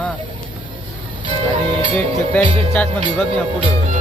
हा आणि गेटचे बॅरिकेडच्या आतमध्ये बघ ना पुढं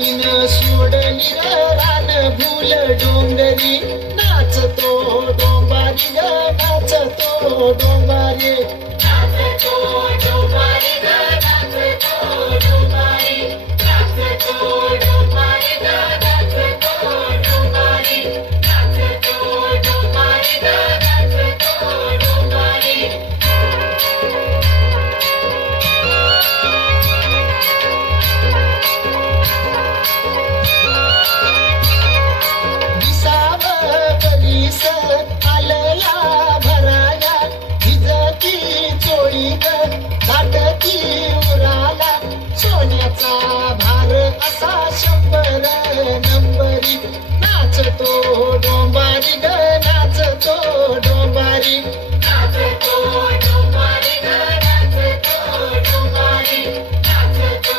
किती सोडली रान भूल डोंगरी नाचतो डोंबारी ग नाचतो डोंबारी नाचतो डोंबारी ग नाचतो डोंबारी नाचतो डोंबारी ग नाचतो डोंबारी नाचतो डोंबारी ग नाचतो डोंबारी सोन्याचा भार असा 100 नंबरी नाचतो डोंबारी ग नाचतो डोंबारी नाचतो डोंबारी ग नाचतो डोंबारी नाचतो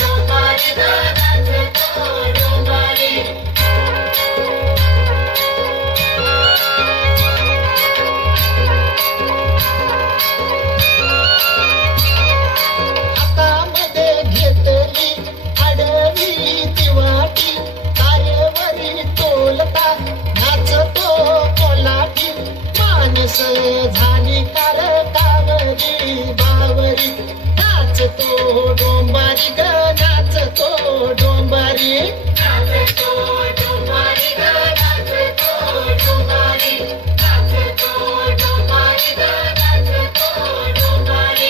डोंबारी ग नाचतो डोंबारी झाली काल कावरी बावरी नाचतो डोंबारी ग नाचतो डोंबारी नाचतो डोंबारी ग नाचतो डोंबारी नाचतो डोंबारी ग नाचतो डोंबारी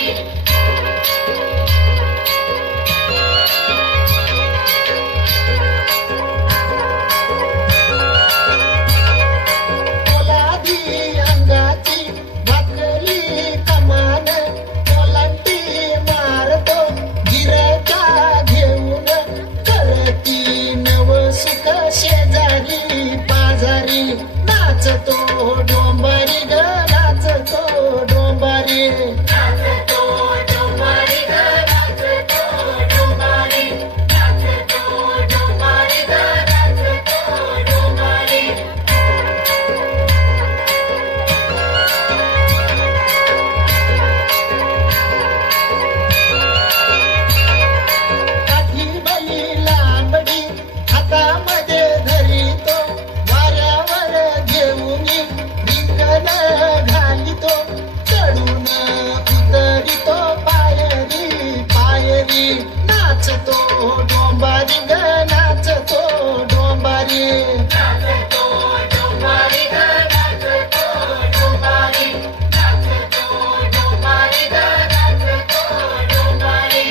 शेजारी पाजारी नाचतो डोंबारी ग नाचतो डोंबारी नाचतो डोंबारी ग नाचतो डोंबारी नाचतो डोंबारी ग नाचतो डोंबारी काठी बाई लांबडी हातामध्ये धरितो वाऱ्यावर घेऊन रिंगण घालितो चढून उतरितो पायरी पायरी नाचतो डोंबारी ग नाचतो डोंबारी नाचतो डोंबारी ग नाचतो डोंबारी नाचतो डोंबारी ग नाचतो डोंबारी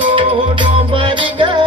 तो डोंबरी ग